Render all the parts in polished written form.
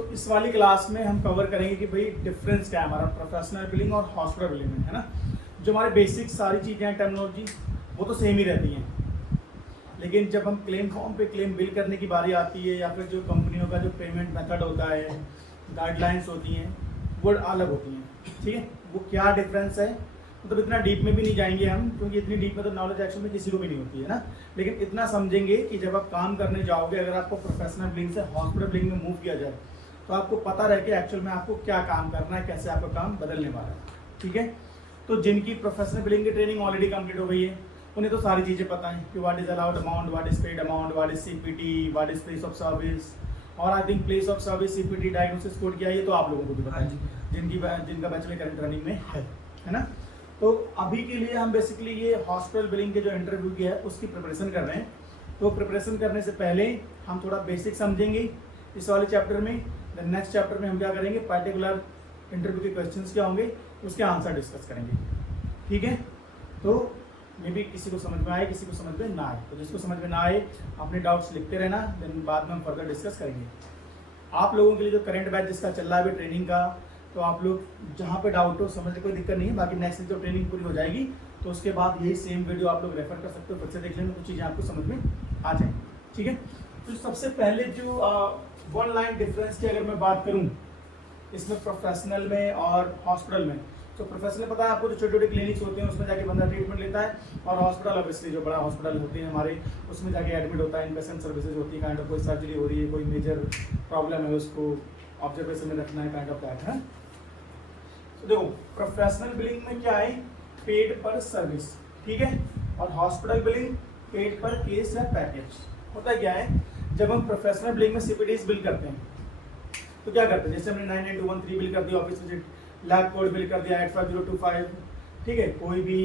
तो इस वाली क्लास में हम कवर करेंगे कि भाई डिफरेंस क्या है हमारा प्रोफेशनल बिलिंग और हॉस्पिटल बिलिंग में, है ना। जो हमारे बेसिक सारी चीज़ें हैं टर्मिनोलॉजी वो तो सेम ही रहती हैं, लेकिन जब हम क्लेम फॉर्म पे क्लेम बिल करने की बारी आती है या फिर जो कंपनियों का जो पेमेंट मेथड होता है, गाइडलाइंस होती हैं, वो अलग होती हैं, ठीक है। वो क्या डिफरेंस है मतलब इतना डीप में भी नहीं जाएंगे हम, क्योंकि इतनी डीप में तो नॉलेज एक्चुअल में किसी को भी नहीं होती है ना। लेकिन इतना समझेंगे कि जब आप काम करने जाओगे, अगर आपको प्रोफेशनल बिलिंग से हॉस्पिटल बिलिंग में मूव किया जाए तो आपको पता रहे कि एक्चुअल में आपको क्या काम करना है, कैसे आपका काम बदलने वाला है, ठीक है। तो जिनकी प्रोफेशनल बिलिंग की ट्रेनिंग ऑलरेडी कंप्लीट हो गई है उन्हें तो सारी चीज़ें पता है कि what is allowed amount, what is paid amount, what is CPT, what is place of service, और I think place of service, CPT, diagnosis code क्या है ये तो आप लोगों को भी पता है जिनका बैचलर करंट रनिंग में है ना। तो अभी के लिए हम बेसिकली ये हॉस्पिटल बिलिंग के जो इंटरव्यू किया है उसकी प्रिपरेशन कर रहे हैं। तो प्रिपरेशन करने से पहले हम थोड़ा बेसिक समझेंगे इस वाले चैप्टर में। नेक्स्ट चैप्टर में हम क्या करेंगे, पर्टिकुलर इंटरव्यू के क्वेश्चंस क्या होंगे उसके आंसर डिस्कस करेंगे, ठीक है। तो मे भी किसी को समझ में आए, किसी को समझ में ना आए, तो जिसको समझ में ना आए अपने डाउट्स लिखते रहना, देन बाद में हम फर्दर डिस्कस करेंगे। आप लोगों के लिए जो करंट बैच जिसका चल रहा है अभी ट्रेनिंग का, तो आप लोग जहाँ पे डाउट हो समझने कोई दिक्कत नहीं है। बाकी नेक्स्ट जो ट्रेनिंग पूरी हो जाएगी तो उसके बाद यही सेम वीडियो आप लोग रेफर कर सकते हो, फिर से देख लेना, कुछ चीज़ें आपको समझ में आ जाएंगी, ठीक है। तो सबसे पहले जो वन लाइन डिफरेंस की अगर मैं बात करूँ इसमें प्रोफेशनल में और हॉस्पिटल में, तो प्रोफेशनल पता है आपको जो छोटे छोटे क्लिनिक्स होते हैं उसमें जाके बंदा ट्रीटमेंट लेता है, और हॉस्पिटल ऑब्वियसली जो बड़ा हॉस्पिटल होते हैं हमारे उसमें जाके एडमिट होता है, इनपेशेंट सर्विसेज होती है, काइंड ऑफ कोई सर्जरी हो रही है, कोई मेजर प्रॉब्लम है उसको ऑब्जर्वेशन में रखना है, काइंड ऑफ दैट है। तो देखो प्रोफेशनल बिलिंग में क्या है, पेड पर सर्विस, ठीक है, और हॉस्पिटल बिलिंग पेड पर केस या पैकेज। होता क्या है जब हम प्रोफेशनल बिलिंग में सीपीडीज बिल करते हैं तो क्या करते हैं, जैसे हमने 99213 बिल कर दिया, office visit, lab code bill कर दिया 85025, ठीक है, कोई भी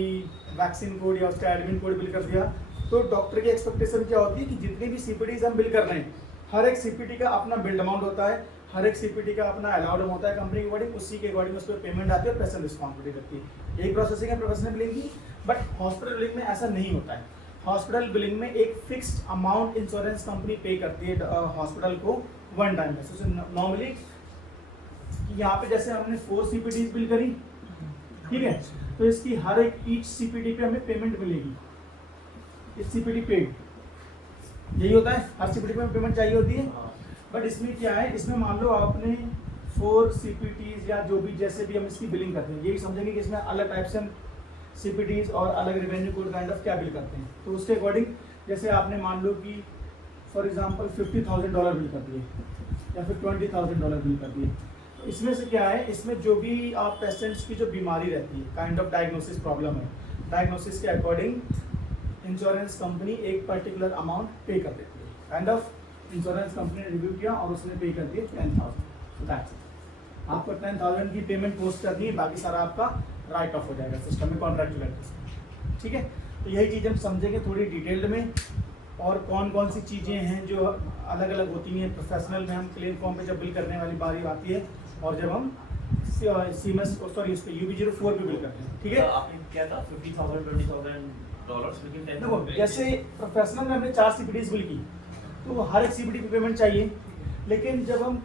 वैक्सीन कोड या उसका एडमिन कोड बिल कर दिया, तो डॉक्टर की एक्सपेक्टेशन क्या होती है कि जितनी भी सीपीडीज हम बिल कर रहे हैं हर एक सीपीटी का अपना बिल्ड अमाउंट होता है, हर एक सीपीटी का अपना अलाउड होता है कंपनी के अकॉर्डिंग, उसी के अकॉर्डिंग उस पर पेमेंट आती है और पेशेंट रिस्पॉन्सिबिलिटी रहती है। यही प्रोसेसिंग है प्रोफेशनल बिलिंग की। बट हॉस्पिटल बिलिंग में ऐसा नहीं होता है। हॉस्पिटल बिलिंग में एक फिक्स्ड अमाउंट इंश्योरेंस कंपनी पे करती है हॉस्पिटल को वन टाइम बेसिस। नॉर्मली यहाँ पे जैसे हमने 4 सीपीटीज बिल करी, ठीक है, तो इसकी हर एक ईच सीपीटी पे हमें पेमेंट मिलेगी, इस सीपीटी पेड, यही होता है, हर सीपीटी पे पेमेंट चाहिए होती है। बट इसमें क्या है, इसमें मान लो आपने 4 सीपीटीज या जो भी जैसे भी हम इसकी बिलिंग करते हैं, यही समझेंगे कि इसमें अलग टाइप से हम सीपीटीज और अलग रेवेन्यू कोड काइंड ऑफ क्या बिल करते हैं। तो उसके अकॉर्डिंग जैसे आपने मान लो कि फॉर एग्जांपल $50,000 बिल कर दिए या फिर $20,000 बिल कर दिए, तो इसमें से क्या है, इसमें जो भी आप पेशेंट्स की जो बीमारी रहती है, काइंड ऑफ डायग्नोसिस प्रॉब्लम है, डायग्नोसिस के अकॉर्डिंग इंश्योरेंस कंपनी एक पर्टिकुलर अमाउंट पे कर देती है। काइंड ऑफ इंश्योरेंस कंपनी ने रिव्यू किया और उसने पे कर दिया 10,000, आपको 10,000 की पेमेंट पोस्ट करनी है, बाकी सारा आपका राइट ऑफ हो जाएगा सिस्टम में, कॉन्ट्रैक्चुअल एक्ट, ठीक है। तो यही चीज़ हम समझेंगे थोड़ी डिटेल्ड में, और कौन कौन सी चीज़ें हैं जो अलग अलग होती हैं। प्रोफेशनल में हम क्लेम फॉर्म पे जब बिल करने वाली बारी आती है, और जब हम सीएमएस सॉरी उस पर UB04 पे बिल करते हैं, ठीक है। आपने क्या था $50,000 $20,000, लेकिन देखो जैसे प्रोफेशनल में हमने 4 सीपीटीज बिल की तो हर एक सीपीटी पे पेमेंट चाहिए, लेकिन जब हम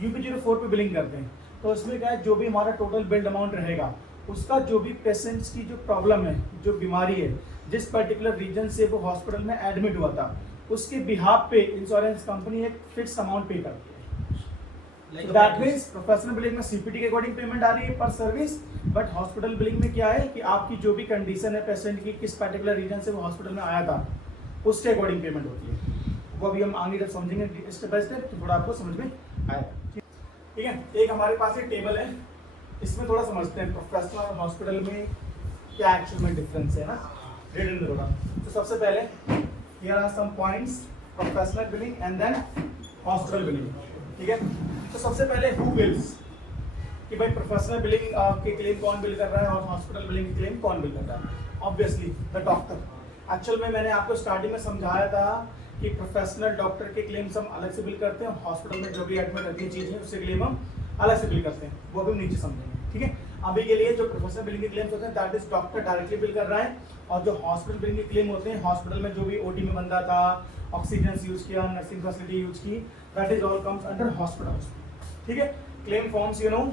UB04 पे बिलिंग करते हैं तो उसमें क्या है, जो भी हमारा टोटल बिल्ड अमाउंट रहेगा उसका जो भी पेशेंट्स की जो प्रॉब्लम है, जो बीमारी है, जिस पर्टिकुलर रीजन से वो हॉस्पिटल में एडमिट हुआ था, उसके बिहाफ पे इंश्योरेंस कंपनी एक फिक्स अमाउंट पे करती है। दैट मीन्स प्रोफेशनल बिलिंग में सीपीटी के अकॉर्डिंग पेमेंट आ रही है पर सर्विस, बट हॉस्पिटल बिलिंग में क्या है कि आपकी जो भी कंडीशन है पेशेंट की, किस पर्टिकुलर रीजन से वो हॉस्पिटल में आया था, उसके अकॉर्डिंग पेमेंट होती है। वो अभी हम आगे जब समझेंगे स्टेप बाय स्टेप तो थोड़ा आपको समझ में आएगा, ठीक है। एक हमारे पास एक टेबल है, इसमें थोड़ा समझते हैं प्रोफेशनल और हॉस्पिटल में क्या एक्चुअल में डिफरेंस है ना, रिटन में थोड़ा। तो सबसे पहले here are some points, professional billing and then hospital billing, ठीक है। तो सबसे पहले हु बिल्स, कि भाई प्रोफेशनल बिलिंग के क्लेम कौन बिल कर रहा है और हॉस्पिटल बिलिंग के क्लेम कौन बिल कर रहा है। Obviously the doctor. एक्चुअल में मैंने आपको स्टार्टिंग में समझाया था कि प्रोफेशनल डॉक्टर के क्लेम्स हम अलग से बिल करते हैं, हॉस्पिटल में जो भी एडमिट रहती है चीज़ें उससे क्लेम हम अलग से बिल करते हैं, वो भी हम नीचे समझेंगे, ठीक है। अभी के लिए जो प्रोफेशनल बिलिंग के क्लेम्स होते हैं that is doctor directly bill कर रहा है, और जो हॉस्पिटल बिलिंग के क्लेम होते हैं हॉस्पिटल में जो भी ओटी में बंदा था, ऑक्सीजन यूज किया, नर्सिंग फैसिलिटी यूज की, that is all comes under hospital, ठीक है, claim forms you know,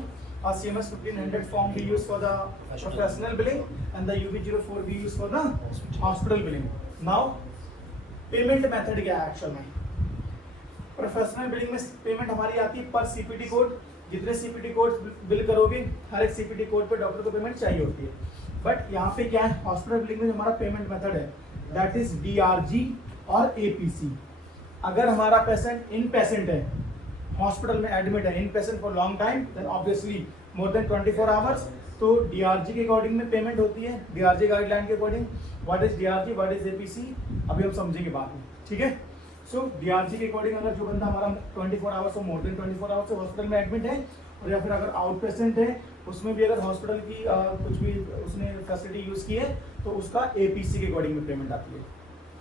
CMS 1500 form we use for the professional billing and the UB04 we use for the hospital billing. Now payment method क्या है actual में? Professional billing में payment हमारी आती है पर सीपीटी कोड। जितने सीपीटी कोड बिल करोगे हर एक सीपीटी कोड पे डॉक्टर को पेमेंट चाहिए होती है। बट यहाँ पे क्या है, हॉस्पिटल बिलिंग में जो हमारा पेमेंट मेथड है दैट इज DRG और APC। अगर हमारा पेशेंट इन पेशेंट है, हॉस्पिटल में एडमिट है, inpatient for long time, then obviously more than 24 hours, तो DRG के अकॉर्डिंग में पेमेंट होती है, DRG गाइडलाइन के according. What is DRG, what is APC, अभी हम समझेंगे बाद में, ठीक है। सो DRG के अकॉर्डिंग अगर जो बंदा हमारा 24 आवर्स और मोर देन 24 आवर्स हॉस्पिटल में एडमिट है, और या फिर अगर आउट पेशेंट है, उसमें भी अगर हॉस्पिटल की कुछ भी उसने फैसिलिटी यूज़ की है तो उसका APC के अकॉर्डिंग में पेमेंट आती है,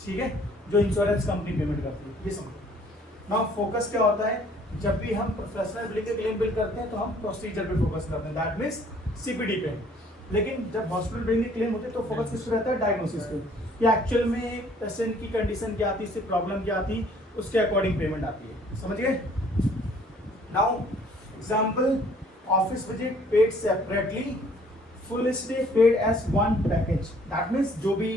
ठीक है, जो इंश्योरेंस कंपनी पेमेंट करती है। ये समझो। नाउ फोकस क्या होता है, जब भी हम प्रोफेशनल बिलिंग के क्लेम बिल करते हैं तो हम प्रोसीजर पे फोकस करते हैं, दैट मीन्स CPD पे। लेकिन जब हॉस्पिटल बिलिंग के क्लेम होते हैं तो फोकस किस पे रहता है, डायग्नोसिस पे, या एक्चुअल में पेशेंट की कंडीशन क्या आती है, इससे प्रॉब्लम क्या आती, उसके अकॉर्डिंग पेमेंट आती है, समझ गए। Now example, office visit paid separately, full stay paid as one package. That means जो भी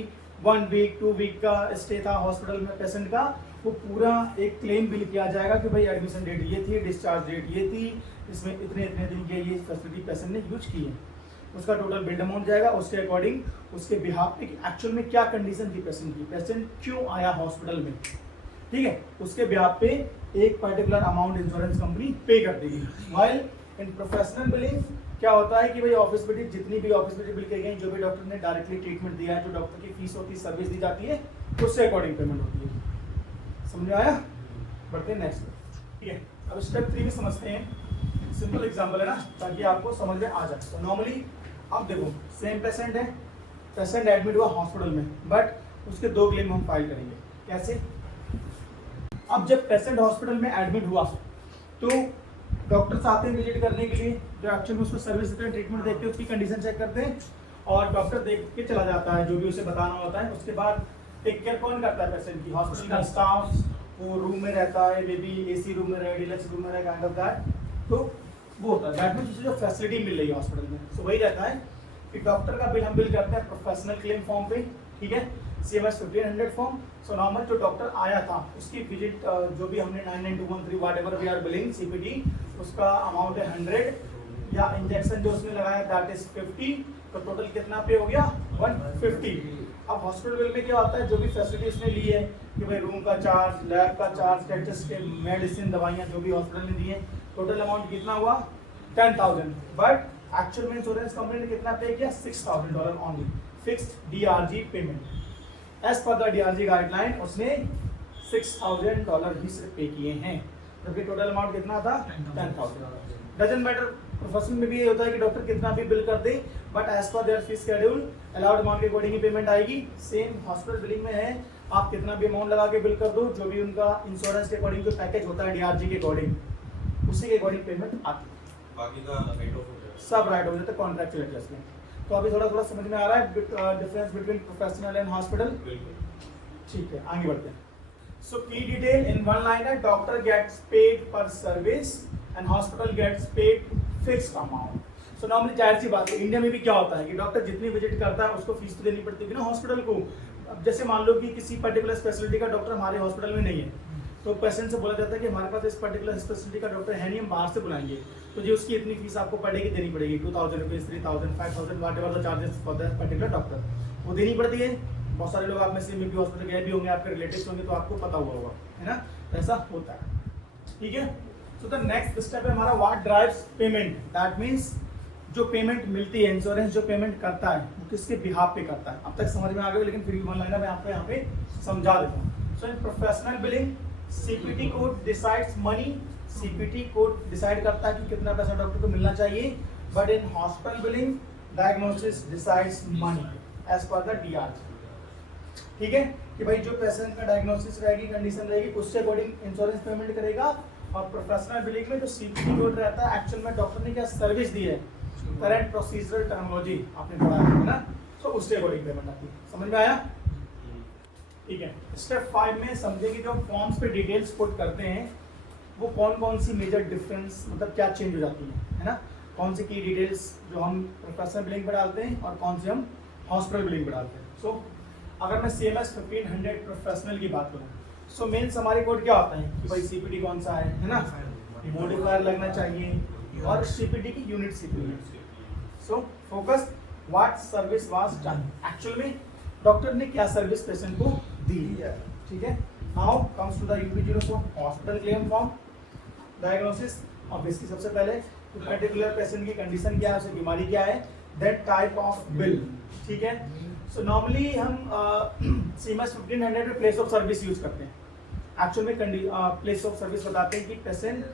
1 वीक 2 वीक का स्टे था हॉस्पिटल में पेशेंट का, वो पूरा एक क्लेम बिल किया जाएगा कि भाई एडमिशन डेट ये थी, डिस्चार्ज डेट ये थी, इसमें इतने इतने दिन के ये फैसिलिटी पेशेंट ने यूज की है, उसका टोटल बिल्ड अमाउंट जाएगा। उसके अकॉर्डिंग उसके बिहाफ पे एक्चुअल में क्या कंडीशन थी पेशेंट की, पेशेंट क्यों आया हॉस्पिटल में, ठीक है, उसके बिहाफ पे एक पर्टिकुलर अमाउंट इंश्योरेंस कंपनी पे कर देगी। वाइल इन प्रोफेशनल बिलिंग क्या होता है कि भाई ऑफिस विजिट, जितनी भी ऑफिस विजिट बिल की गई, जो भी डॉक्टर ने डायरेक्टली ट्रीटमेंट दिया है, जो डॉक्टर की फीस होती है, सर्विस दी जाती है, उससे अकॉर्डिंग पेमेंट होती है। समझ में आया? बढ़ते हैं नेक्स्ट, ठीक है। अब स्टेप 3 में समझते हैं, सिंपल एग्जांपल है ना, ताकि आपको समझ में आ जाए। तो नॉर्मली अब देखो, सेम पेशेंट है, पेशेंट एडमिट हुआ हॉस्पिटल में, बट उसके 2 क्लेम हम फाइल करेंगे। कैसे? अब जब पेशेंट हॉस्पिटल में एडमिट हुआ तो डॉक्टर्स आते हैं विजिट करने के लिए, जो एक्चुअल में उसको सर्विस देते हैं, ट्रीटमेंट देखते हैं, उसकी कंडीशन चेक करते हैं, और डॉक्टर देख के चला जाता है जो भी उसे बताना होता है। उसके बाद टेक केयर कौन करता है पेशेंट की? हॉस्पिटल का स्टाफ, वो रूम में रहता है, मे बी AC रूम में रहे, डिलक्स रूम में रहे, काइंड ऑफ दैट, तो वो होता है। दैट मीन्स उसे जो फैसिलिटी मिल रही है हॉस्पिटल में, सो वही रहता है कि डॉक्टर का बिल हम बिल करते हैं प्रोफेशनल क्लेम फॉर्म पे, ठीक है, CMS 1500 फॉर्म। सो नॉर्मल जो डॉक्टर आया था उसकी विजिट जो भी हमने 99213 whatever we are billing CPD, उसका अमाउंट है 100, या इंजेक्शन जो उसने लगाया दैट इज 50, तो टोटल कितना पे हो गया? 150। अब हॉस्पिटल बिल में क्या होता है, जो भी फैसिलिटी उसने ली है कि भाई रूम का चार्ज, लैब का चार्ज, टेस्ट के मेडिसिन, दवाइयाँ जो भी हॉस्पिटल ने दी है, टोटल अमाउंट कितना हुआ? 10,000। बट एक्चुअल में इंश्योरेंस कंपनी ने कितना पे किया? $6,000 only, fixed DRG payment. As per the DRG guideline उसने $6,000 ही सिर्फ पे किए हैं, जबकि टोटल अमाउंट कितना था? 10,000। डजंट मैटर, प्रोफेशन में भी ये होता है कि डॉक्टर कितना भी बिल कर दे, but as per their fees schedule allowed amount के अकॉर्डिंग ही पेमेंट आएगी। सेम हॉस्पिटल बिलिंग में है, आप कितना भी अमाउंट लगा के बिल कर दो, जो भी उनका इंश्योरेंस के अकॉर्डिंग जो पैकेज होता है DRG के अकॉर्डिंग, उसी के अकॉर्डिंग पेमेंट आती है, बाकी का राइट ऑफ हो जाएगा, सब राइट हो जाता है कॉन्ट्रैक्चुअल एडजस्टमेंट। तो अभी थोड़ा थोड़ा समझ में आ रहा है difference between professional and hospital, बिल्कुल। ठीक है, आगे बढ़ते हैं। So key detail in one liner, doctor gets paid per service and hospital gets paid fixed amount. So normally जाहिर सी बात है, इंडिया में भी क्या होता है कि डॉक्टर जितनी विजिट करता है उसको फीस तो देनी पड़ती है ना हॉस्पिटल को। अब जैसे मान लो कि किसी पर्टिकुलर स्पेशलिटी का डॉक्टर हमारे हॉस्पिटल में नहीं है, तो पेशेंट से बोला जाता है कि हमारे पास इस पर्टिकुलर स्पेशलिटी का डॉक्टर है नहीं, हम बाहर से बुलाएंगे, तो जी उसकी इतनी फीस आपको पर डे की देनी पड़ेगी, 2,000 rupees, 3,000, 5,000, whatever the charges for that particular doctor, वो देनी पड़ती है। बहुत सारे लोग आप में से भी हॉस्पिटल गए भी होंगे, आपके रिलेटिव्स होंगे, तो आपको पता हुआ होगा, है ना, ऐसा होता है, ठीक है। सो द नेक्स्ट स्टेप है हमारा what drives payment. That means जो पेमेंट मिलती है, इंश्योरेंस जो पेमेंट करता है वो किसके बिहाफ पे करता है। अब तक समझ में आ गया, लेकिन फिर भी वन लाइनर मैं आपको यहाँ पे समझा देता हूँ। So in professional billing CPT code decides money, CPT code decide करता है कि कितना पैसा डॉक्टर को मिलना चाहिए, but in hospital billing diagnosis decides money as per the DRG, ठीक है, कि भाई जो पेशेंट का डायग्नोसिस रहेगी, कंडीशन रहेगी, उससे अकॉर्डिंग इंश्योरेंस पेमेंट करेगा। और प्रोफेशनल बिलिंग में जो CPT कोड रहता है, एक्चुअल में डॉक्टर ने क्या सर्विस दी है, करंट प्रोसीजरल टर्मिनोलॉजी आपने पढ़ा है ना, तो उससे अकॉर्डिंग पेमेंट आती है। समझ में आया? ठीक है। स्टेप 5 में समझेंगे जो फॉर्म्स पे डिटेल्स पुट करते हैं, वो कौन कौन सी मेजर डिफरेंस मतलब क्या चेंज हो जाती है ना, कौन सी की डिटेल्स जो हम प्रोफेशनल बिलिंग पे डालते हैं और कौन सी हम हॉस्पिटल बिलिंग पे डालते हैं। सो अगर मैं CMS 1500 प्रोफेशनल की बात करूँ, सो मेन्स हमारे कोड क्या होता है कि भाई CPT कौन सा है ना, मॉडिफायर लगना चाहिए और CPT की unit CPT। So focus what service was done, actual में डॉक्टर ने क्या सर्विस पेशेंट को दी है, ठीक है। Now comes to the UB04 hospital claim form diagnosis. Obviously सबसे पहले पर्टिकुलर पेशेंट की कंडीशन क्या है, उसे बीमारी क्या है, दैट टाइप ऑफ बिल, ठीक है। सो नॉर्मली हम CMS 1500 में प्लेस ऑफ सर्विस यूज करते हैं। एक्चुअल में प्लेस ऑफ सर्विस बताते हैं कि पेशेंट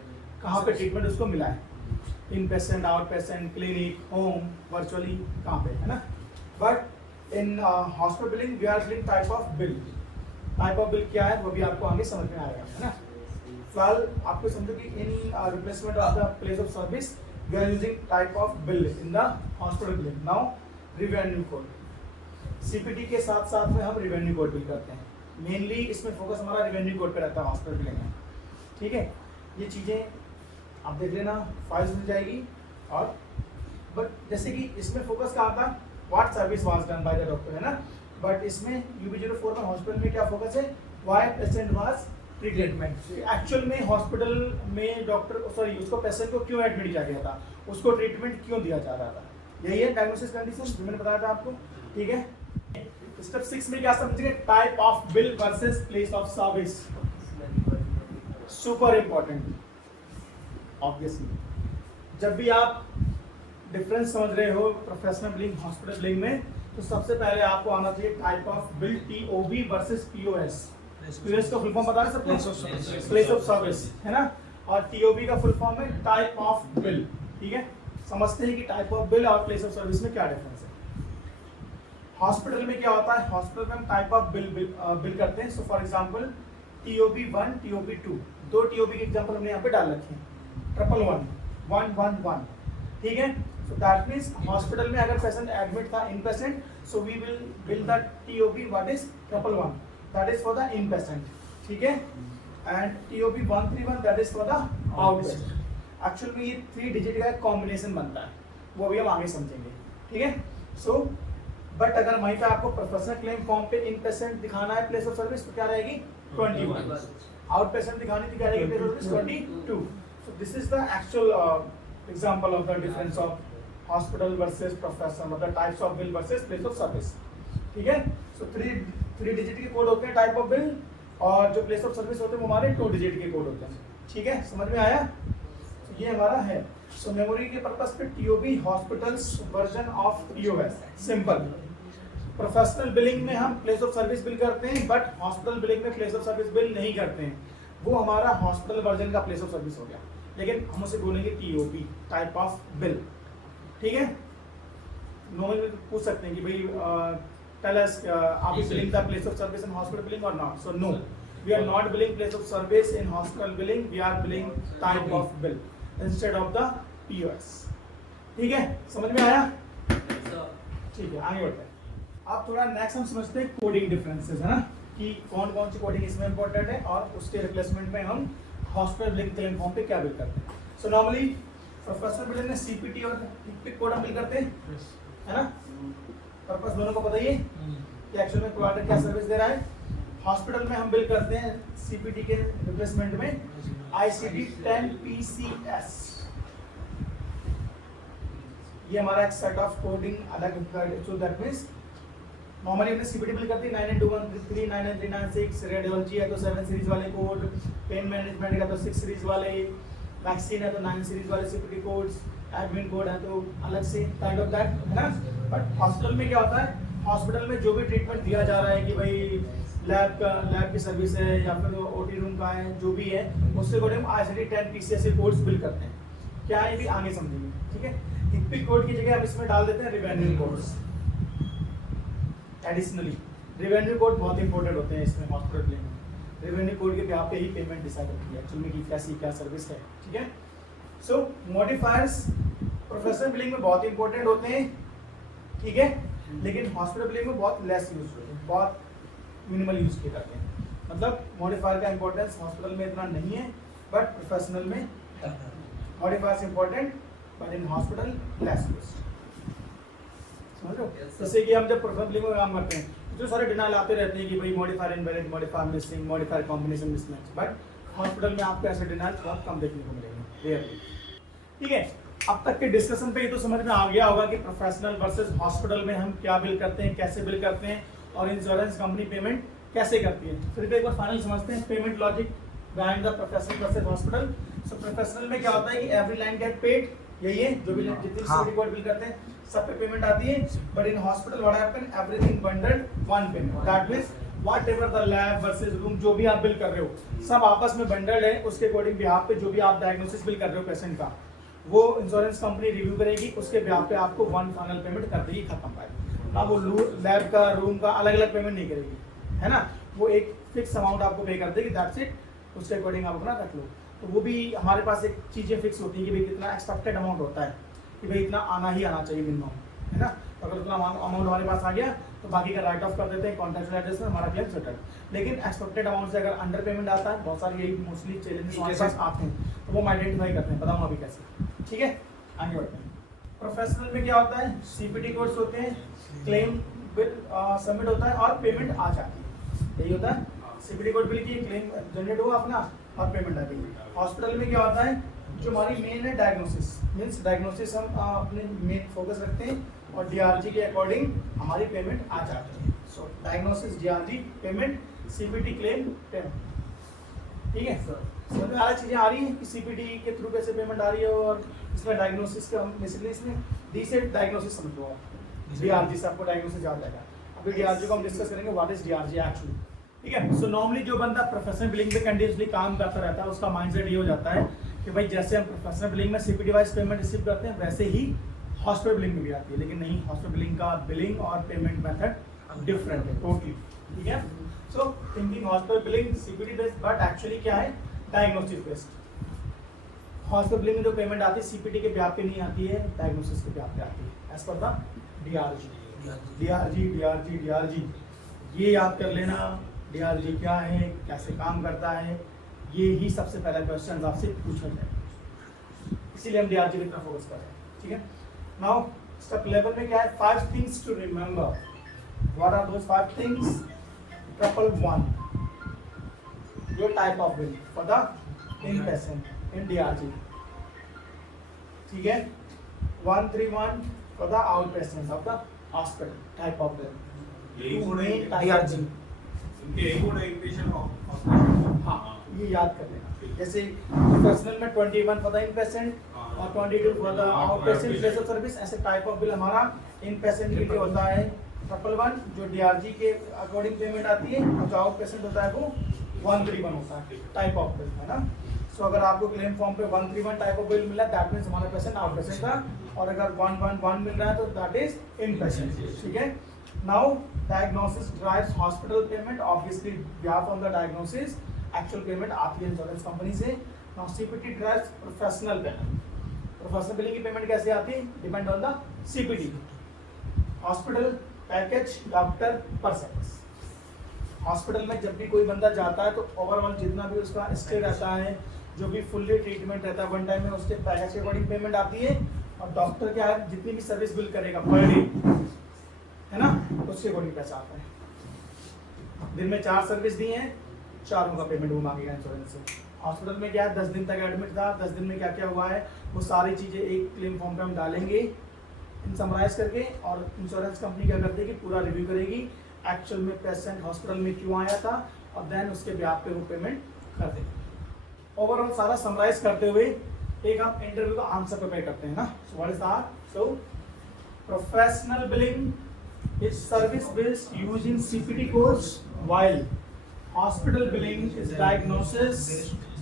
कहाँ पे ट्रीटमेंट उसको मिला है, inpatient, outpatient, clinic, home, virtually कहाँ पे, है ना। But in hospital billing we are billing type of bill. Type of bill क्या है वो भी आपको आगे समझ में आएगा, है ना। फिलहाल आपको समझो कि in replacement of the place of service we are using type of bill in the hospital billing. Now revenue code, CPT के साथ साथ में हम रिवेन्यू कोड बिल करते हैं। मेनली इसमें फोकस हमारा रिवेन्यू कोड पे रहता है हॉस्पिटल बिलिंग में, ठीक है। ये चीज़ें आप देख लेना, फाइल्स मिल जाएगी। और बट जैसे कि इसमें फोकस क्या आता है, what service was done by the doctor, है ना। बट इसमें UB04 में हॉस्पिटल में क्या फोकस है, why patient was treatment. Actual में हॉस्पिटल में डॉक्टर उसको पेशेंट को क्यों एडमिट किया गया था, उसको ट्रीटमेंट क्यों दिया जा रहा था, यही है डायग्नोसिस कंडीशन जो मैंने बताया था आपको, ठीक है। स्टेप 6 में क्या समझेंगे, type of bill versus place of service. Super important. Obviously जब भी आप डिफरेंस समझ रहे हो प्रोफेशनल बिलिंग हॉस्पिटल बिलिंग में, तो सबसे पहले आपको आना चाहिए type of bill, TOB versus POS। POS का फुल फॉर्म पता है सब, प्लेस ऑफ सर्विस, है ना। और TOB का फुल फॉर्म है टाइप ऑफ बिल, ठीक है। समझते हैं कि टाइप ऑफ बिल और प्लेस ऑफ सर्विस में क्या डिफरेंस है। हॉस्पिटल में क्या होता है, हॉस्पिटल में हम टाइप ऑफ बिल करते हैं। So for example TOB1, TOB2, दो TOB के एग्जांपल हमने यहाँ पे डाल रखे हैं, 111, 111, ठीक है। सो दैट मींस हॉस्पिटल में अगर पेशेंट एडमिट था, inpatient, so we will bill the TOB what is 111, that is for the inpatient, ठीक है। And TOB 131 that is for the outpatient. Actual में ये 3 digit का एक combination बनता है, वो भी हम आगे समझेंगे, ठीक है। सो बट अगर वहीं पे आपको प्रोफेशनल क्लेम फॉर्म पे इन पेशेंट दिखाना है प्लेस ऑफ सर्विस, तो क्या रहेगी 21, आउट पेशेंट दिखानी थी क्या रहेगी place of service 22। So this is the actual example of the difference of hospital versus professional, मतलब types of bill versus place of service, ठीक है। सो 3 डिजिट के कोड होते हैं टाइप ऑफ बिल, और जो प्लेस ऑफ सर्विस होते हैं वो हमारे 2 डिजिट के कोड होते हैं, ठीक है। समझ में आया, तो ये हमारा है। सो मेमोरी के पर्पस पे TOB hospitals version of POS, simple. Professional billing में हम प्लेस ऑफ सर्विस बिल करते हैं, बट हॉस्पिटल बिलिंग में प्लेस ऑफ सर्विस बिल नहीं करते हैं, वो हमारा हॉस्पिटल वर्जन का प्लेस ऑफ सर्विस हो गया। लेकिन हम उसे बोलेंगे TOB, टाइप ऑफ बिल, ठीक है। नॉर्मली पूछ सकते हैं कि भाई tell us are we billing the place of service in hospital billing और not. So no, we are not billing place of service in hospital billing, we are billing type of bill instead of the POS, ठीक है। समझ में आया, ठीक है। आगे बढ़ते हैं। अब थोड़ा नेक्स्ट हम समझते हैं कोडिंग डिफरेंसेस, है ना, कि कौन कौन सी कोडिंग इसमें इंपॉर्टेंट है और उसके रिप्लेसमेंट में हम हॉस्पिटल बिलिंग क्लेम फॉर्म पे क्या बिल करते हैं। सो नॉर्मली प्रोफेशनल बिलिंग में CPT और HCPC कोड हम बिल करते हैं, है ना। पर्पस दोनों को बताइए कि एक्चुअल में प्रोवाइडर क्या सर्विस दे रहा है। हॉस्पिटल में हम बिल करते हैं CPT के रिप्लेसमेंट में ICD-10 PCS। ये हमारा एक सेट ऑफ कोडिंग अलग है, सो दैट मींस नॉर्मली हमने CPT बिल करती है 982133, 99396, रेडियोलॉजी है तो 7 सीरीज वाले कोड, पेन मैनेजमेंट का तो 6 सीरीज वाले, वैक्सीन है तो 9 सीरीज वाले CPT कोड्स, एडमिन कोड है तो अलग से, काइंड ऑफ दैट, है ना। बट हॉस्पिटल में क्या होता है, हॉस्पिटल में जो भी ट्रीटमेंट दिया जा रहा है कि भाई लैब की सर्विस है या फिर OT रूम का है, जो भी है उससे according ICD-10 PCS codes bill करते हैं। क्या है ये भी आगे समझेंगे, ठीक है। HCPC कोड की जगह हम इसमें डाल देते हैं revenue codes. Additionally revenue code बहुत इंपॉर्टेंट होते हैं इसमें हॉस्पिटल बिलिंग में। रिवेन्यू कोड के पे ही पेमेंट डिसाइड होती है एक्चुअली कि कैसी क्या सर्विस है, ठीक है। सो मॉडिफायर्स प्रोफेशनल बिलिंग में बहुत इंपॉर्टेंट होते हैं, ठीक है, लेकिन हॉस्पिटल बिलिंग में बहुत लेस यूज होते हैं, बहुत मिनिमल यूज किए जाते हैं। मतलब मॉडिफायर का इंपॉर्टेंस हॉस्पिटल में इतना नहीं है, बट प्रोफेशनल में modifiers important but in hospital less used. समझ लो? जैसे कि हम जब प्रोफेशनल बिलिंग में काम करते हैं तो सारे डिनाइल आते रहते हैं कि भाई modifier invalid, modifier missing, modifier combination mismatch, but hospital में आपको ऐसे डिनाइल बहुत कम देखने को मिलेंगे, रेयरली। ठीक है, अब तक के डिस्कशन पे ये तो समझ में आ गया होगा कि प्रोफेशनल वर्सेस हॉस्पिटल में हम क्या बिल करते हैं, कैसे बिल करते हैं और इंश्योरेंस कंपनी पेमेंट कैसे करती है। फिर भी एक बार फाइनल समझते हैं payment logic behind the professional versus hospital. So professional में क्या होता है कि एवरी लाइन गेट पेड, यही है जो भी जितनी सिक्योरिटी कोड बिल करते हैं सब पे पेमेंट आती है। But in hospital what happen, everything bundled one payment, that means whatever the lab versus room जो भी आप बिल कर रहे हो सब आपस में बंडल्ड है। उसके अकॉर्डिंग बिहाफ पे जो भी आप डायग्नोसिस बिल कर रहे हो पेशेंट का वो इंश्योरेंस कंपनी रिव्यू करेगी, उसके बिहाफ पे आपको वन फाइनल पेमेंट कर देगी, खत्म बात। ना वो लैब का रूम का अलग अलग पेमेंट नहीं करेगी, है ना, वो एक फिक्स अमाउंट आपको पे कर देगी, दैट्स इट। उसके अकॉर्डिंग आप अपना रख लो। तो वो भी हमारे पास एक चीज़ें फिक्स होती है कि भाई कितना एक्सपेक्टेड अमाउंट होता है कि भाई इतना आना ही आना चाहिए मिनिमम, है ना। तो अगर उतना अमाउंट हमारे पास आ गया तो बाकी का राइट ऑफ कर देते हैं कॉन्ट्रैक्चुअल एड्रेस में, हमारा क्लेम सेटल। लेकिन एक्सपेक्टेड अमाउंट से अगर अंडर पेमेंट आता है, बहुत सारी यही मोस्टली चैलेंजेस हमारे पास आते हैं, तो वो हम आइडेंटिफाई करते हैं, बताऊँ अभी कैसे। ठीक है, आगे बढ़ते हैं। प्रोफेशनल में क्या होता है, सीपीटी कोड्स होते हैं, क्लेम बिल सबमिट होता है और पेमेंट आ जाती है, यही होता है। सीपीटी कोड बिल की क्लेम जनरेट हुआ अपना और पेमेंट आ गई। हॉस्पिटल में क्या होता है, जो हमारी मेन है डायग्नोसिस, मीन्स डायग्नोसिस हम अपने मेन फोकस रखते हैं और डीआरजी के अकॉर्डिंग हमारी पेमेंट आ जाती है। So diagnosis, DRG, payment, CPT, claim, payment. ठीक है, समझ में आ रही चीज़ें आ रही हैं कि सीपीटी के थ्रू कैसे पेमेंट आ रही है और इसमें डायग्नोसिस का हम बेसिकली इसमें डी से डायग्नोसिस समझ लो आप, डीआरजी से आपको डायग्नोसिस याद रहेगा। अभी डीआरजी को हम डिस्कस करेंगे, व्हाट इज डीआरजी एक्चुअली। ठीक है, सो नॉर्मली जो बंदा प्रोफेशनल बिलिंग पे कंटिन्यूसली काम करता रहता है उसका माइंडसेट ये हो जाता है कि भाई जैसे हम प्रोफेशनल बिलिंग में सीपीटी वाइज पेमेंट रिसीव करते हैं वैसे ही हॉस्पिटल बिलिंग में भी आती है, लेकिन नहीं, हॉस्पिटल बिलिंग का बिलिंग और पेमेंट मेथड डिफरेंट है टोटली। ठीक है, सो thinking hospital billing CPT based, but actually क्या है, डायग्नोसिस बेस्ड। हॉस्पिटल बिलिंग में जो पेमेंट आती है सीपीटी के ब्याह पे नहीं आती है, डायग्नोसिस के ब्याह पे आती है, as per the DRG. DRG DRG DRG ये याद कर लेना, डीआरजी क्या है, कैसे काम करता है, ये ही सबसे पहला क्वेश्चन आपसे पूछा जाए, इसीलिए हम डीआरजी की तरफ फोकस कर रहे हैं। ठीक है, नाउ स्टेप 11 में क्या है, 5 things to remember. What are those 5 things? Triple 1 your type of bill for the inpatient in DRG. ठीक है, 131 for the outpatient of the hospital type of bill. यही Two कोड है main type of bill. इनके यही code है inpatient hospital. हाँ, ये याद कर लेना। जैसे प्रोफेशनल में 21 for the inpatient और 22 for the outpatient place of service, ऐसे टाइप ऑफ बिल हमारा इनपेशेंट के लिए होता है। 111 जो डीआरजी के अकॉर्डिंग पेमेंट आती है और जो आउटपेशेंट होता है वो 131 होता है, टाइप ऑफ बिल, है ना। सो अगर आपको क्लेम फॉर्म पे 131 टाइप ऑफ बिल मिला दैट मींस हमारा पेशेंट आउटपेशेंट था, और अगर 111 मिल रहा है तो दैट इज इनपेशेंट। ठीक है, now diagnosis drives hospital payment, obviously behalf on the diagnosis actual payment आती है इंश्योरेंस कंपनी से। Now CPT drives professional payment. Professional billing की पेमेंट कैसे आती है, depend on the CPT. Hospital package, doctor पर सर्विस। हॉस्पिटल में जब भी कोई बंदा जाता है तो ओवरऑल जितना भी उसका स्टे रहता है, जो भी फुल्ली ट्रीटमेंट रहता है वन टाइम में, उसके पैकेज के अकॉर्डिंग पेमेंट आती है। और डॉक्टर क्या है, जितनी भी सर्विस बिल करेगा पर डे, है ना, उसके अकॉर्डिंग पैसा आता है। दिन में 4 सर्विस दी हैं, चारों का पेमेंट वो मांगेगा इंश्योरेंस से। हॉस्पिटल में क्या है, 10 दिन तक एडमिट था, 10 दिन में क्या क्या हुआ है वो सारी चीज़ें एक क्लेम फॉर्म पे हम डालेंगे इन समराइज करके, और इंश्योरेंस कंपनी क्या करती है कि पूरा रिव्यू करेगी एक्चुअल में पेशेंट हॉस्पिटल में क्यों आया था, और देन उसके ब्याज पे वो पेमेंट कर देंगे। ओवरऑल सारा समराइज करते हुए एक हम इंटरव्यू का आंसर प्रिपेयर करते हैं ना। So what is that? So professional billing is service based using CPT codes, while hospital billing is diagnosis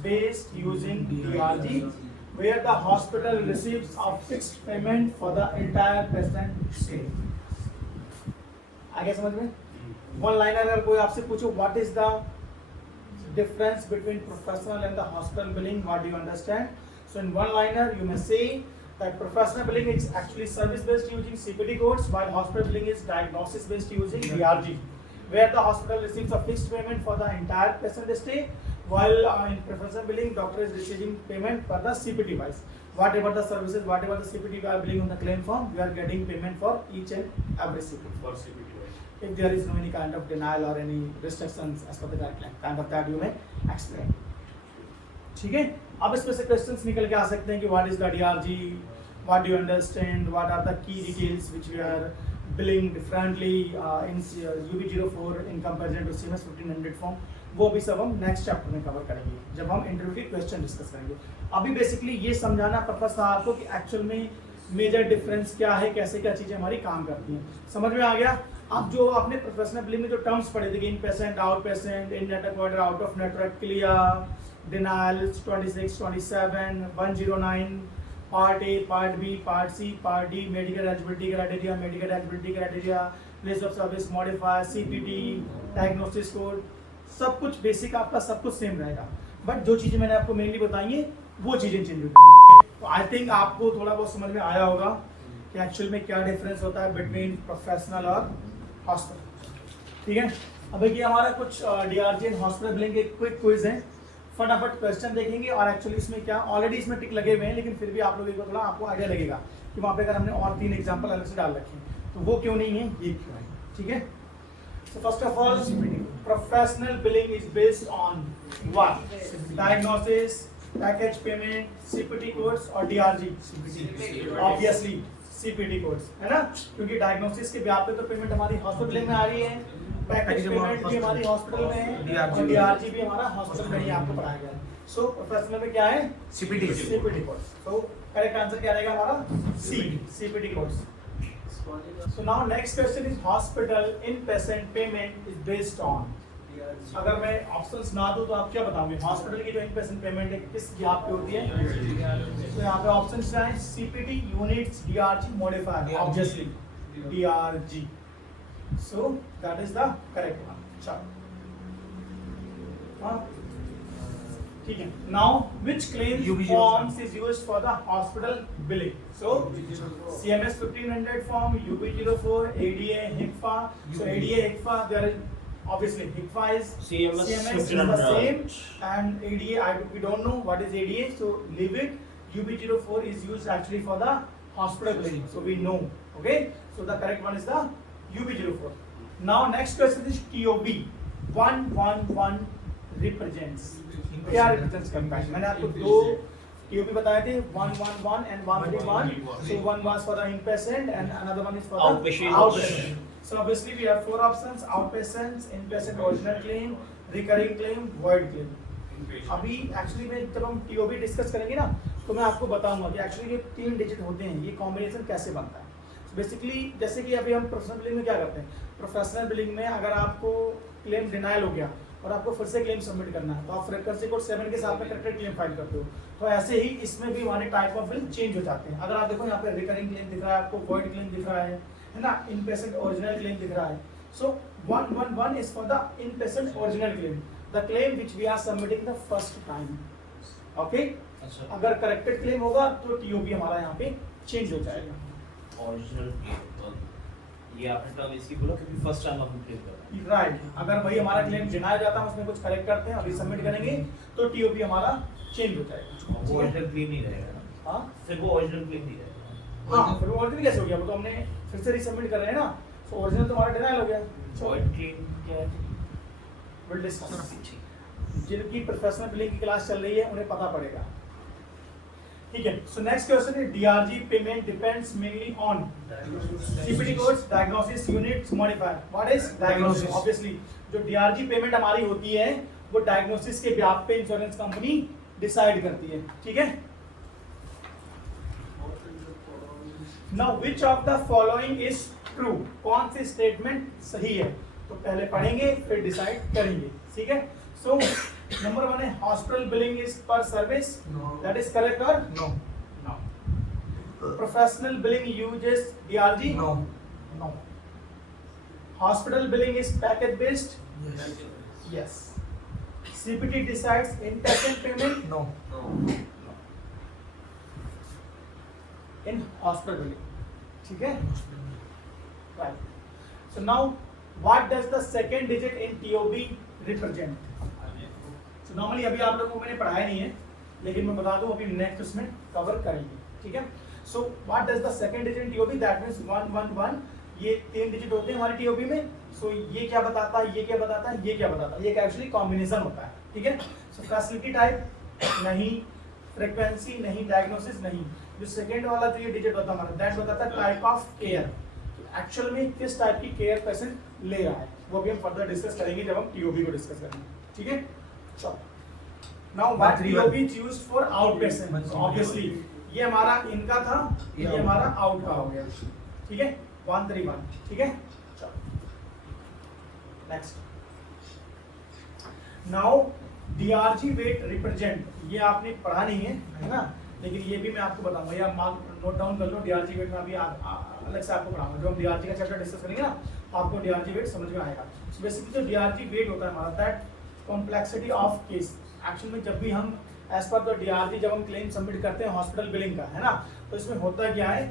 based using DRG, where the hospital receives a fixed payment for the entire patient stay. आगे समझ में? One liner अगर कोई आपसे पूछो what is the difference between professional and the hospital billing, what do you understand? So in one liner you may say that professional billing is actually service based using CPT codes, while hospital billing is diagnosis based using DRG, where the hospital receives a fixed payment for the entire patient stay, while in professional billing doctor is receiving payment per the CPT wise. Whatever the services, whatever the CPT we are billing on the claim form, we are getting payment for each and every CPT. For CPT wise. If there is no any kind of denial or any restrictions as per the guideline, kind of that you may explain. ठीक है, अब इसमें से questions निकल के आ सकते हैं कि what is the DRG, what do you understand, what are the key details which we are billing differently in UB04 in comparison to CMS 1500 form, वो भी सब हम नेक्स्ट चैप्टर में कवर करेंगे जब हम इंटरव्यू के क्वेश्चन डिस्कस करेंगे। अभी बेसिकली ये समझाना पर्पस था आपको कि एक्चुअल में मेजर डिफरेंस क्या है, कैसे क्या चीज़ें हमारी काम करती हैं, समझ में आ गया। अब जो आपने प्रोफेशनल बिलिंग में जो टर्म्स पढ़े थे कि inpatient, outpatient, in network order, out of network, clear, denials 26, 27, 109, part A, part B, part C, part D, medical eligibility criteria, medical eligibility criteria, place of service modifier, CPT, diagnosis code, सब कुछ basic आपका सब कुछ same रहेगा, but जो चीज़ें मैंने आपको मेनली बताई हैं वो चीज़ें चेंज हो जाएंगी। तो आई थिंक आपको थोड़ा बहुत समझ में आया होगा कि एक्चुअल में क्या डिफरेंस होता है बिटवीन प्रोफेशनल और हॉस्पिटल। ठीक है, अब देखिए हमारा कुछ DRG एंड हॉस्पिटल बिलिंग के क्विक क्विज हैं, फटाफट क्वेश्चन देखेंगे और एक्चुअली इसमें क्या ऑलरेडी इसमें टिक लगे हुए हैं, लेकिन फिर भी आप लोगों को थोड़ा आपको आइडिया लगेगा कि वहाँ पे अगर हमने और 3 एग्जाम्पल अलग से डाल रखे हैं तो वो क्यों नहीं है, ये क्यों है। ठीक है, so first of all professional billing is based on what? Diagnosis, package payment, CPT codes और DRG? Obviously CPT codes, है ना, क्योंकि डायग्नोसिस के ब्याह पे तो पेमेंट हमारी हॉस्पिटल बिलिंग में आ रही है, पैकेज पेमेंट भी हमारी हॉस्पिटल में है और DRG भी हमारा हॉस्पिटल में ही आपको पढ़ाया गया है। सो प्रोफेशनल में क्या है? CPT codes। तो करेक्ट आंसर क्या रहेगा हमारा? C, CPT codes। So now next question is hospital inpatient payment is based on, अगर मैं ऑप्शंस ना दूं तो आप क्या बताओगे? हॉस्पिटल की जो इनपेशेंट पेमेंट है किस यहाँ पे होती है? तो यहाँ पे ऑप्शंस क्या है? CPT, units, DRG, modifier, obviously DRG। So that is the correct one. चलो हाँ ठीक है, now which claim forms is used for the hospital billing? So CMS 1500 form, UB04, ADA, HICFA. So ADA, HICFA, there is obviously HICFA is CMS is the same, and ADA we don't know what is ADA, so leave it. UB04 is used actually for the hospital billing, so we know. Okay, so the correct one is the UB04. Now next question is TOB 111 represents. क्या represents करता है? मैंने आपको 2 TOB बताए थे, 111 and 131. So one was for the inpatient and another one is for the outpatient. So obviously we have 4 options: outpatients, inpatient original claim, recurring claim, void claim. अभी actually में जब हम TOB डिस्कस करेंगे ना तो मैं आपको बताऊंगा कि एक्चुअली ये 3 डिजिट होते हैं, ये कॉम्बिनेशन कैसे बनता है। बेसिकली जैसे कि अभी हम प्रोफेशनल बिलिंग में क्या करते हैं, प्रोफेशनल बिलिंग में अगर आपको क्लेम डिनाइल हो गया और आपको फिर से क्लेम सबमिट करना है तो आप फ्रीक्वेंसी कोड 7 के साथ में करेक्टेड क्लेम फाइल करते हो। तो ऐसे ही इसमें भी हमारे टाइप ऑफ बिल चेंज हो जाते हैं। अगर आप देखो यहाँ पे रिकरिंग क्लेम दिख रहा है, आपको वॉइड क्लेम दिख रहा है ना, इनपेशेंट ओरिजिनल क्लेम दिख रहा है। So 111 is for the inpatient original claim, the claim which we are submitting the first time. Okay, अगर करेक्टेड क्लेम होगा तो TOB हमारा यहाँ पे चेंज हो जाएगा। ओरिजिनल क्लेम, ये आपने टर्म इसकी बोला क्योंकि फर्स्ट टाइम हम क्लेम कर रहे हैं। राइट, अगर वही हमारा क्लेम डिनाई जाता है, उसमें कुछ करेक्ट करते हैं, अभी सबमिट करेंगे तो TOB हमारा चेंज हो जाएगा। वो ओरिजिनल क्लेम नहीं रहेगा ना? हाँ, फिर वो ओरिजिनल क्लेम नहीं रहेगा। हाँ, फिर वो ओरिजिनल कैसे हो गया? वो तो हमने फिर से रीसबमिट कर रहे हैं ना, तो ओरिजिनल तो हमारा डिनाइल हो गया। वॉइड क्लेम क्या है? Will discuss. जिनकी प्रोफेशनल बिलिंग की क्लास चल रही है उन्हें पता पड़ेगा। ठीक है, so next question is DRG payment depends mainly on CPT codes, diagnosis, units, modifier. What is diagnosis? Obviously जो DRG पेमेंट हमारी होती है वो डायग्नोसिस के ब्याज पे इंश्योरेंस कंपनी डिसाइड करती है। ठीक है, now which of the following is true? कौन सी स्टेटमेंट सही है? तो पहले पढ़ेंगे फिर डिसाइड करेंगे। ठीक है, सो नंबर 1 है hospital billing is per service, that is correct और no? No. Professional billing uses DRG? No. No. Hospital billing is package based? Yes. CPT decides inpatient payment? No. In hospital billing. ठीक है? Right. So now, what does the second digit in TOB represent? So normally अभी आप लोगों को मैंने पढ़ाया नहीं है, लेकिन मैं बता दूं अभी नेक्स्ट उसमें कवर करेंगे, ठीक है। So what does the second digit in TOB, that means 111, ये 3 डिजिट होते हैं हमारे टीओबी में। सो ये क्या बताता है, ये क्या बताता है, ये क्या बताता है, ये एक एक्चुअली कॉम्बिनेशन होता है, ठीक है। सो फैसिलिटी टाइप नहीं, फ्रीक्वेंसी नहीं, डायग्नोसिस नहीं, जो सेकंड वाला जो ये डिजिट होता है हमारा, दैट बताता है टाइप ऑफ केयर, एक्चुअल में किस टाइप की केयर पेशेंट ले रहा है, वो भी हम फर्दर डिस्कस करेंगे जब हम टीओबी को डिस्कस करेंगे, ठीक है। चलो now what TOB used for outpatient, obviously ये हमारा इनका था, ये हमारा आउट का हो गया, ठीक है, 131, ठीक है। चलो next, now DRG weight represent, ये आपने पढ़ा नहीं है ना, लेकिन ये भी मैं आपको बताऊंगा, या नोट डाउन कर लो, डीआरजी वेट में अभी अलग से आपको पढ़ाऊंगा, जो हम डीआरजी का चैप्टर डिस्कस करेंगे ना, आपको डीआरजी वेट समझ में आएगा। सो बेसिकली जो डीआरजी वेट होता है हमारा, that complexity of case, actual में जब भी हम एज पर द डीआरजी जब हम क्लेम सबमिट करते हैं हॉस्पिटल बिलिंग का, है ना, तो इसमें होता क्या है,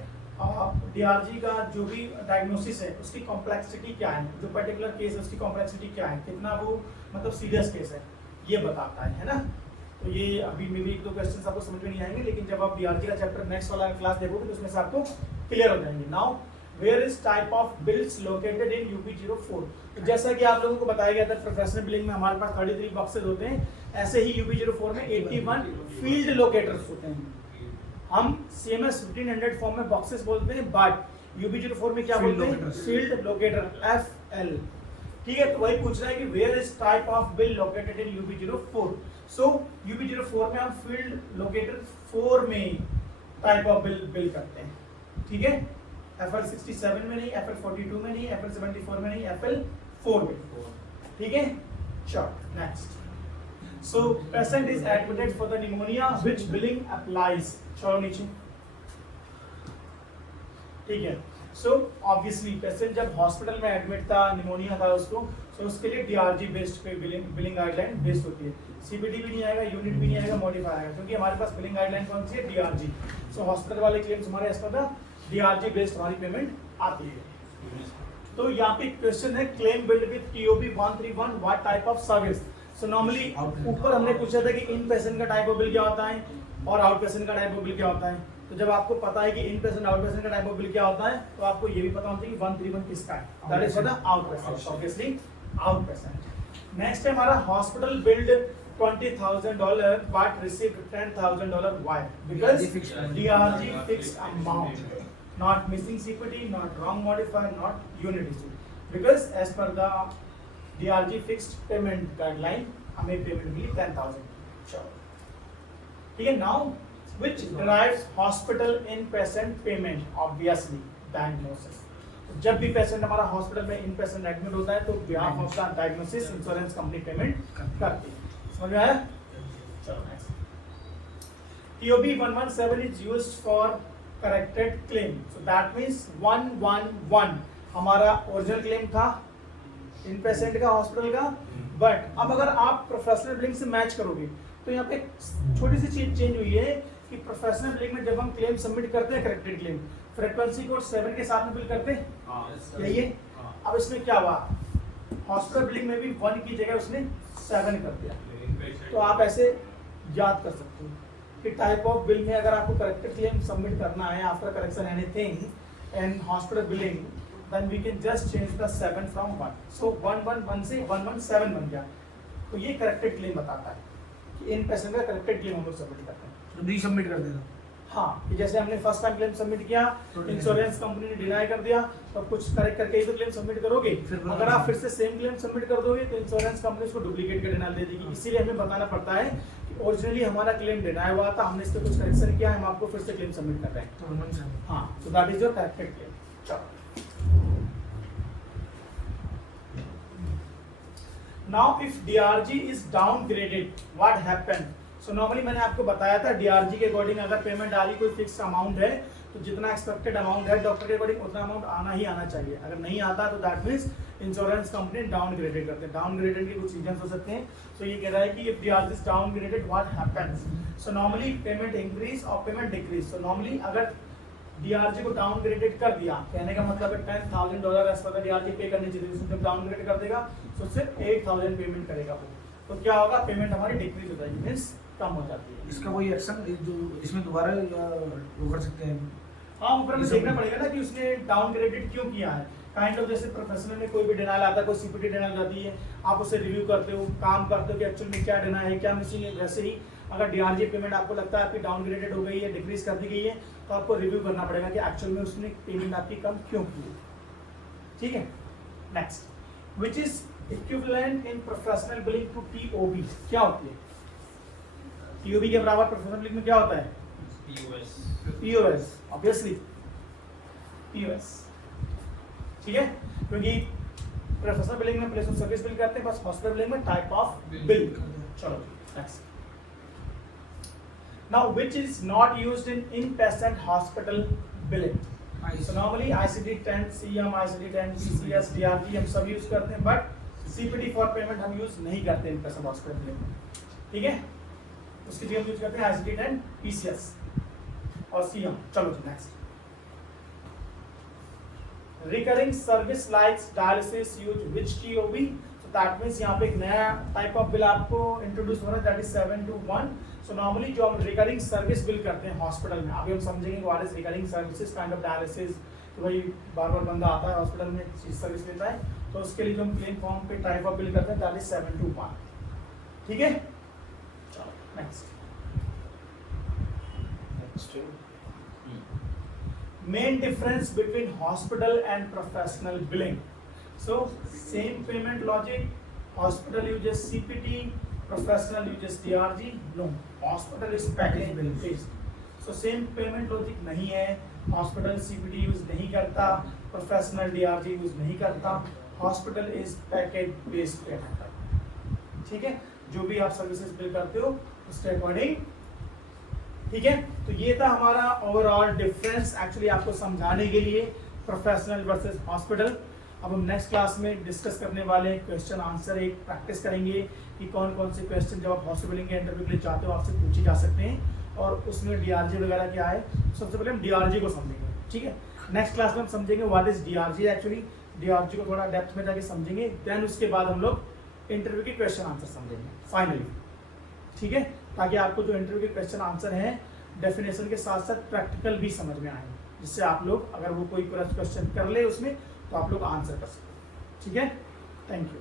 डीआरजी का जो भी डायग्नोसिस है उसकी कॉम्प्लेक्सिटी क्या है, जो पर्टिकुलर केस है उसकी कॉम्प्लेक्सिटी क्या है, कितना वो मतलब सीरियस केस है, ये बताता है ना। तो ये अभी मे भी 1-2 क्वेश्चन आपको समझ में नहीं आएंगे, लेकिन जब आप डीआरजी का चैप्टर नेक्स्ट वाला क्लास देखोगे तो उसमें से आपको क्लियर हो जाएंगे। Now where is type of bills located in UB 04, तो जैसा कि आप लोगों को बताया गया था प्रोफेशनल बिलिंग में हमारे पास 33 बॉक्सेस होते हैं, ऐसे ही यूपी 04 में 81 फील्ड लोकेटर्स होते हैं। हम CMS 1500 फॉर्म में बॉक्सेस बोलते हैं, बट यूपी 04 में क्या बोलते हैं, फील्ड लोकेटर, FL, ठीक है। तो वही पूछ रहा है कि where is type of bill located in UB 04, so UB 04 में हम फील्ड लोकेटर 4 में टाइप ऑफ बिल करते हैं, ठीक है। FL 67 में नहीं, FL 42 में नहीं, FL 74 में नहीं, FL 4 में, ठीक है। चलो next, so patient is admitted for the pneumonia which billing applies, चलो नीचे, ठीक है। so obviously patient जब हॉस्पिटल में एडमिट था, निमोनिया था उसको, so उसके लिए डीआरजी बेस्ड पे बिलिंग गाइडलाइन बेस्ड होती है, सीबीडी भी नहीं आएगा, यूनिट भी नहीं आएगा, मॉडिफाई आएगा, क्योंकि हमारे पास बिलिंग गाइडलाइन कौन सी है, डीआरजी। सो हॉस्पिटल वाले क्लेम्स हमारे एज पर डीआरजी बेस्ड हमारी पेमेंट आती है। तो यहाँ पे क्वेश्चन है, claim build with TOB 131, what type of service. So normally ऊपर हमने पूछा था कि इन पेशेंट का टाइप ऑफ बिल क्या होता है और आउट पेशेंट का टाइप ऑफ बिल क्या होता है। तो जब आपको पता है कि इन पेशेंट आउट पेशेंट का टाइप ऑफ बिल क्या होता है, तो आपको ये भी पता होता है कि 131 किसका है, that is for the outpatient, obviously out patient. Next है हमारा hospital build $20,000 but received $10,000, why? Because DRG fixed amount, not missing CPT, not wrong modifier, not unit issue, because as per the DRG fixed payment guideline हमें payment मिली 10,000। चलो ठीक है। Now which derives hospital inpatient payment, obviously diagnosis। जब भी patient हमारा hospital में inpatient admit होता है तो behalf of the diagnosis insurance company payment करती है। समझ में आया? चलो next, TOB 117 is used for corrected claim, so that means 111 हमारा ओरिजिनल क्लेम था इन पेशेंट का हॉस्पिटल का, बट अब अगर आप प्रोफेशनल बिलिंग से मैच करोगे तो यहाँ पे छोटी सी चीज चेंज हुई है कि प्रोफेशनल बिलिंग में जब हम क्लेम सबमिट करते हैं करेक्टेड क्लेम, फ्रीक्वेंसी कोड 7 के साथ में बिल करते हैं, यही है। अब इसमें क्या हुआ, हॉस्पिटल बिलिंग में भी 1 की जगह उसने 7 कर दिया। तो आप ऐसे याद कर सकते हो कि टाइप ऑफ बिल में अगर आपको करेक्टेड क्लेम सबमिट करना है after correction anything in hospital billing, then we can just change the 7 from 1, so 111 से 117 बन गया। तो ये करेक्टेड क्लेम बताता है कि इन पेशेंट का करेक्टेड क्लेम हम लोग सबमिट करते हैं, तो री सबमिट कर देना। हाँ, कि जैसे हमने फर्स्ट टाइम क्लेम सबमिट किया, इंश्योरेंस कंपनी ने डिनाई कर दिया, तो कुछ करेक्ट करके ही तो क्लेम सबमिट करोगे। अगर आप फिर से सेम क्लेम सबमिट कर दोगे तो इंश्योरेंस कंपनी उसको डुप्लीकेट का डिनाई दे देगी। इसीलिए हमें बताना पड़ता है कि ओरिजिनली हमारा क्लेम डिनाई हुआ था, हमने इस पे कुछ करेक्शन किया है, हम आपको फिर से क्लेम सबमिट कर रहे हैं। हाँ, तो that is your corrected claim. चलो now if DRG is downgraded what happened, so normally मैंने आपको बताया था DRG के अकॉर्डिंग अगर पेमेंट आ रही कोई फिक्स अमाउंट है तो जितना एक्सपेक्टेड अमाउंट है डॉक्टर के अकॉर्डिंग उतना अमाउंट आना ही आना चाहिए। अगर नहीं आता तो that means insurance company downgraded करते हैं। डाउनग्रेडेड के कुछ रीजंस हो सकते हैं। सो ये कह रहा है कि if DRG is downgraded what happens, so normally payment increase और पेमेंट डिक्रीज। so normally अगर DRG को डाउनग्रेडेड कर दिया, कहने का मतलब है $10,000 एज पर DRG पे करनी चाहिए, उसमें जब डाउनग्रेड कर देगा तो सिर्फ 8,000 पेमेंट करेगा वो। तो क्या होगा, पेमेंट हमारी डिक्रीज हो जाएगी, मीन्स कम हो जाती है। इसका कोई एक्शन जो इसमें दोबारा वो कर सकते हैं? हाँ, ऊपर में देखना पड़ेगा ना कि उसने डाउनग्रेडेड क्यों किया है। काइंड ऑफ जैसे प्रोफेशनल में कोई भी डिनाइल आता है, कोई सीपीटी डिनाइल जाती है, आप उसे रिव्यू करते हो, काम करते हो कि एक्चुअल में क्या डिनाइल है, क्या मिसिंग है। वैसे ही अगर डीआरजी पेमेंट आपको लगता है आपकी डाउनग्रेडेड हो गई है, डिक्रीज कर दी गई है, तो आपको रिव्यू करना पड़ेगा कि एक्चुअल में उसने पेमेंट आपकी कम क्यों की है। ठीक है, next, which is equivalent in professional billing to TOB. क्या होती है टीओबी के बराबर प्रोफेशनल बिलिंग में क्या होता है? POS, obviously POS. ठीक है, क्योंकि प्रोफेशनल बिलिंग में प्लेस ऑफ सर्विस बिल करते हैं, बस हॉस्पिटल बिलिंग में टाइप ऑफ बिल। चलो next, now which is not used in inpatient hospital billing. So normally ICD-10, CM, ICD-10, PCS, DRG हम सब यूज करते हैं, बट CPT फॉर पेमेंट हम यूज नहीं करते इनपेशेंट हॉस्पिटल बिलिंग में। ठीक है, उसके लिए हम यूज करते हैं ICD-10, PCS और CM। चलो next, recurring service likes dialysis use which TOB। So that means यहाँ पे एक नया टाइप ऑफ बिल आपको इंट्रोड्यूस हो रहा है, दैट इज 721। सो नॉर्मली जो हम रिकरिंग सर्विस बिल करते हैं हॉस्पिटल में, अभी हम समझेंगे what is recurring services, kind of dialysis, कि भाई बार बार बंदा आता है हॉस्पिटल में सर्विस लेता है, तो उसके लिए जो हम क्लेम फॉर्म पे टाइप ऑफ बिल करते हैं, दैट इज 721। ठीक है, चलो next, main difference between hospital and professional billing. So same payment logic, hospital uses CPT, professional uses DRG. No, hospital is package based. So same payment logic नहीं है, hospital CPT use नहीं करता, professional DRG use नहीं करता, hospital is package based payment करता है। ठीक है, जो भी आप सर्विसेज बिल करते हो उसके अकॉर्डिंग। ठीक है, तो ये था हमारा ओवरऑल डिफरेंस एक्चुअली आपको समझाने के लिए, प्रोफेशनल वर्सेस हॉस्पिटल। अब हम नेक्स्ट क्लास में डिस्कस करने वाले हैं क्वेश्चन आंसर, एक प्रैक्टिस करेंगे कि कौन कौन से क्वेश्चन जब आप हॉस्पिटल के इंटरव्यू के लिए चाहते हो आपसे पूछे जा सकते हैं, और उसमें DRG वगैरह क्या है। सबसे पहले हम DRG को समझेंगे। ठीक है, नेक्स्ट क्लास में हम समझेंगे what is DRG actually, DRG को थोड़ा डेप्थ में जाके समझेंगे, देन उसके बाद हम लोग इंटरव्यू के क्वेश्चन आंसर समझेंगे फाइनली। ठीक है, ताकि आपको जो इंटरव्यू के क्वेश्चन आंसर हैं डेफिनेशन के साथ साथ प्रैक्टिकल भी समझ में आए, जिससे आप लोग अगर वो कोई क्वेश्चन कर ले उसमें तो आप लोग आंसर कर सकें। ठीक है, थैंक यू।